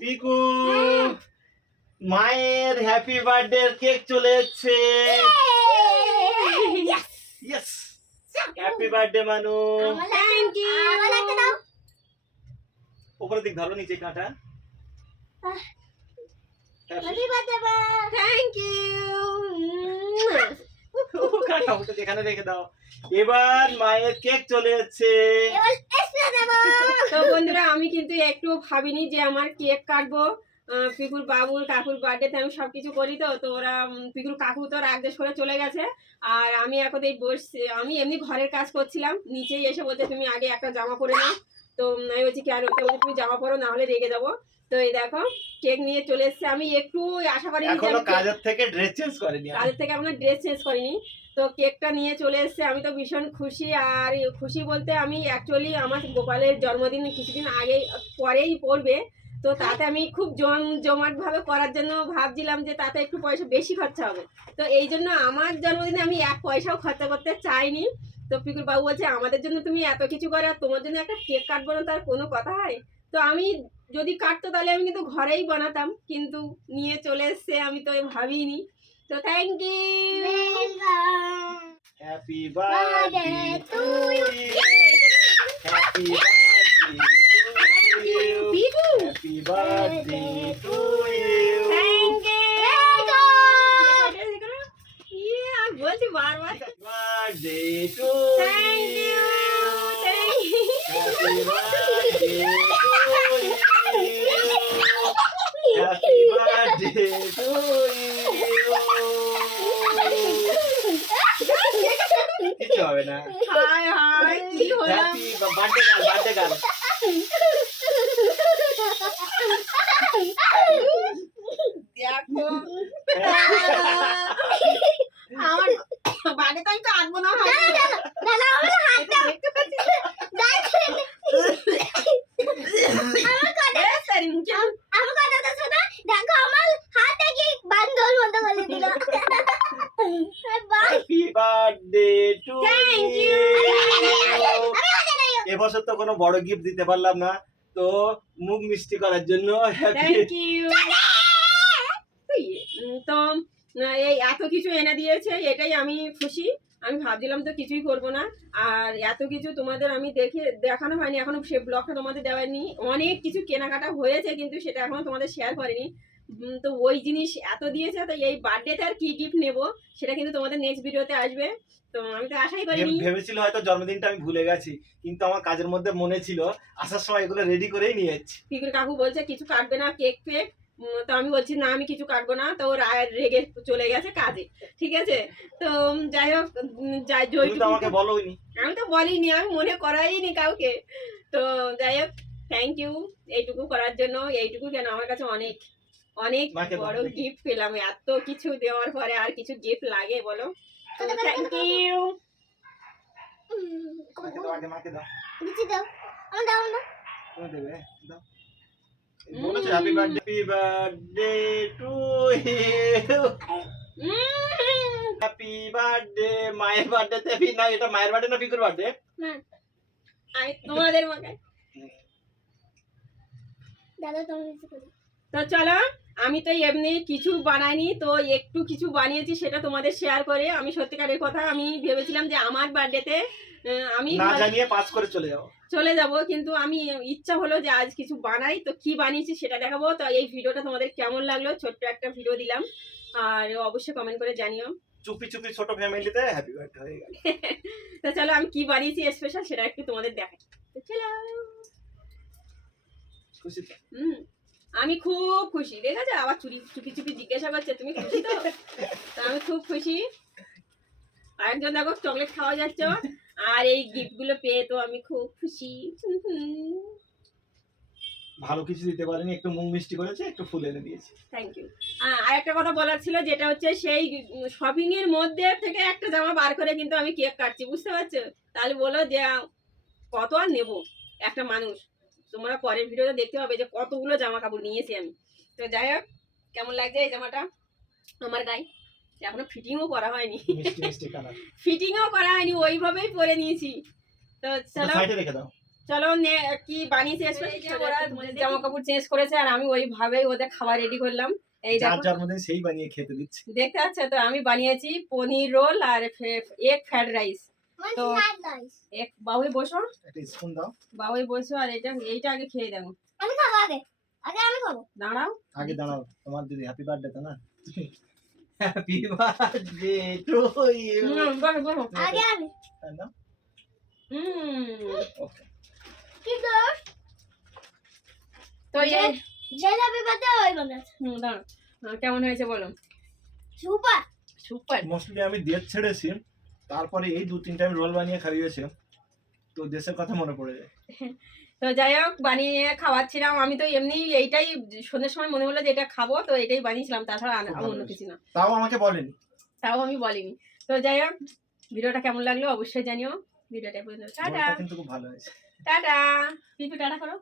পিকু মায়ের happy birthday cake চলে এসেছে। ইয়েস হ্যাপি বার্থডে মানু। ওপরের দিক ধরো নিচে কাঁটা। থ্যাংক ইউ কাঁটা যেখানে রেখে দাও। এবার মায়ের কেক চলে এসেছে তো বন্ধুরা আমি কিন্তু একটু ভাবিনি যে আমার কেক কাটবো। পিকুর বাবুর কাকুর বার্থডেতে আমি সবকিছু করি তো তো ওরা পিকুর কাকু তো রাগ দেশ করে চলে গেছে। আর আমি এখন এই বসছি আমি এমনি ঘরের কাজ করছিলাম নিচেই এসে বলতে তুমি আগে একটা জামা পরে নাও। তো আমি বলছি কেন তো বলছে তুমি জামা পরো না হলে রেগে যাব। তো এই দেখো কেক নিয়ে চলে এসছে। আমি একটু আশা করিনি যে এখনও কাজের থেকে ড্রেস চেঞ্জ করেনি। কাজের থেকে এখনও ড্রেস চেঞ্জ করিনি। তো কেকটা নিয়ে চলে এসেছে। আমি তো ভীষণ খুশি। আর খুশি বলতে আমি অ্যাকচুয়ালি আমার গোপালের জন্মদিন কিছুদিন আগে পরেই পড়বে। তো তাতে আমি খুব জম জমাটভাবে করার জন্য ভাবছিলাম যে তাতে একটু পয়সা বেশি খরচা হবে। তো এই জন্য আমার জন্মদিনে আমি এক পয়সাও খরচা করতে চাইনি। তো পিকুর বাবু বলছে আমাদের জন্য তুমি এত কিছু করে আর তোমার জন্য একটা কেক কাটবো না তার কোনো কথা হয়? তো আমি যদি কাটতো তাহলে আমি কিন্তু ঘরেই বানাতাম কিন্তু নিয়ে চলে এসছে আমি তো ভাবিনি। তো thank you happy birthday to you happy birthday to you happy birthday to you thank you ইয়ে আর বলছি বারবার birthday to thank you thank happy birthday to you happy birthday to you কিছু হবে না হাই হাই কি হলো happy birthday গাল বার্থডে গাল দেখো আমার বাড়ি তো আমি তো আনব না ভাই দেখতে পাচ্ছি এ, সারি মুখে happy birthday to Thank you. এবছর তো কোনো বড় গিফট দিতে পারলাম না। তো মুখ মিষ্টি করার জন্য তো, এই এত কিছু এনে দিয়েছে, এটাই আমি খুশি। আমি ভাবছিলাম তো কিছুই করব না। আর এত কিছু তোমাদের আমি দেখে, দেখানো হয়নি, এখনও সে ব্লগটা তোমাদের দেওয়ানি অনেক কিছু কেনাকাটা হয়েছে, কিন্তু সেটা এখনও তোমাদের শেয়ার করিনি। তো ওই জিনিস এত দিয়েছে তো এই বার্থডেতে আর কি গিফট নেব? সেটা কিন্তু তোমাদের নেক্সট ভিডিওতে আসবে। তো আমি তো আশাই করিনি। ভেবেছিল হয়তো জন্মদিনটা আমি ভুলে গেছি কিন্তু আমার কাজের মধ্যে মনে ছিল আসার সময় এগুলো রেডি করেই নিয়ে যাচ্ছি। পিকুর কাকু বলছে কিছু কাটবে না কেক ফেক? তো আমি বলছি না আমি কিছু কাটবো না। তো ওর রেগে চলে গেছে কাজে ঠিক আছে? তো যাই হোক যাই তুমি তো আমাকে বলোইনি। আমি তো বলিনি আমি মনে করাইনি কাউকে। তো যাই হোক থ্যাংক ইউ এইটুকু করার জন্য এইটুকু কেন? আমার কাছে অনেক। অনেক বড় গিফট পেলাম এত কিছু দেওয়ার পরে আর কিছু গিফট লাগে বলো? Thank you happy birthday to happy birthday মায়ের বার্থডে না এটা মায়ের বার্থডে না পিকুর বার্থডে তোমাদের মাকে তো চলো আমি তো এমনি কিছু বানাইনি তো একটু কিছু বানিয়েছি সেটা তোমাদের শেয়ার করে। আমি সত্যিকারের কথা আমি ভেবেছিলাম যে আমার বার্থডেতে আমি না জানিয়ে পাস করে চলে যাও চলে যাব কিন্তু আমি ইচ্ছা হলো যে আজ কিছু বানাই তো কি বানিয়েছি সেটা দেখাবো। তো এই ভিডিওটা তোমাদের কেমন লাগল ছোট্ট একটা ভিডিও দিলাম। আর অবশ্যই কমেন্ট করে জানিও। চুপি চুপি ছোট ফ্যামিলিতে হ্যাপি বার্থডে হয়ে গেল। তো চলো আমি কি বানিয়েছি স্পেশাল সেটা একটু তোমাদের দেখাই। তো চলো। খুশি হুম। আমি খুব খুশি ঠিক আছে আবার চুরি চুপি চুপি জিজ্ঞাসা করছে তুমি খুশি তো? তো আমি খুব খুশি। আরেকজন দেখো চকলেট খাওয়া যাচ্ছ আর এই গিফটগুলো পেয়ে তো আমি খুব খুশি। ভালো কিছু দিতে পারেনি একটু মুখ মিষ্টি করেছে একটু ফুল এনে দিয়েছি। থ্যাংক ইউ আর একটা কথা বলার ছিল যেটা হচ্ছে সেই শপিং এর মধ্যে থেকে একটা জামা বার করে কিন্তু আমি কেক কাটছি বুঝতে পারছ? তাহলে বলো যে কত আর নেব একটা মানুষ? তোমরা পরের ভিডিওতে দেখতে পাবে যে কতগুলো জামা কাপড় নিয়েছি আমি। তো যাই হোক কেমন লাগছে এই জামাটা? আমার গায়ে। এখনও ফিটিংও করা হয়নি। মিষ্টি মিষ্টি কালার ফিটিংও করা হয়নি ওইভাবেই পরে নিয়েছি। তো চলো চলো নে- কি বানিয়ে চেঞ্জ করেছে ওরা জামা কাপড় চেঞ্জ করেছে আর আমি ওইভাবেই ওদের খাবার রেডি করলাম। এই জন্মদিন সেই বানিয়ে খেতে দিচ্ছে। দেখতে পাচ্ছ তো আমি বানিয়েছি পনির রোল আর এক ফ্রাইড রাইস তো এক বাবুই বসো। একটা স্পুন দাও। বাবুই বসো আর এটা এইটা আগে খেয়ে আমি খাব আগে। আগে আমি খাব। দাঁড়াও। আগে দাঁড়াও তোমার দিদি হ্যাপি বার্থডে তো না। হ্যাপি বার্থডে টু ইউ আগে আমি। হুম। ওকে কিন্তু তো এই বাদে ওই হুম দাঁড়াও। কেমন হয়েছে বলো। সুপার সুপার মোস্টলি আমি দেশ ছেড়েছি। তারপরে এই দু তিন টাইম রোল বানিয়ে খাইয়েছে। তো দেশের কথা মনে পড়ে যায়। তো যাই হোক বানিয়ে খাওয়াচ্ছিলাম। আমি তো এমনি এইটাই সন্ধ্যের সময় মনে হলো যে এটা খাব তো এটাই বানিয়েছিলাম। তাছাড়া অন্য কিছু না। তাও আমাকে বলেনি। তাও আমি বলিনি। তো যাই হোক ভিডিওটা কেমন লাগল অবশ্যই জানিও। ভিডিওটা পর্যন্ত। টাটা। কিন্তু খুব ভালো হয়েছে। টাটা। পিপি টাটা করো।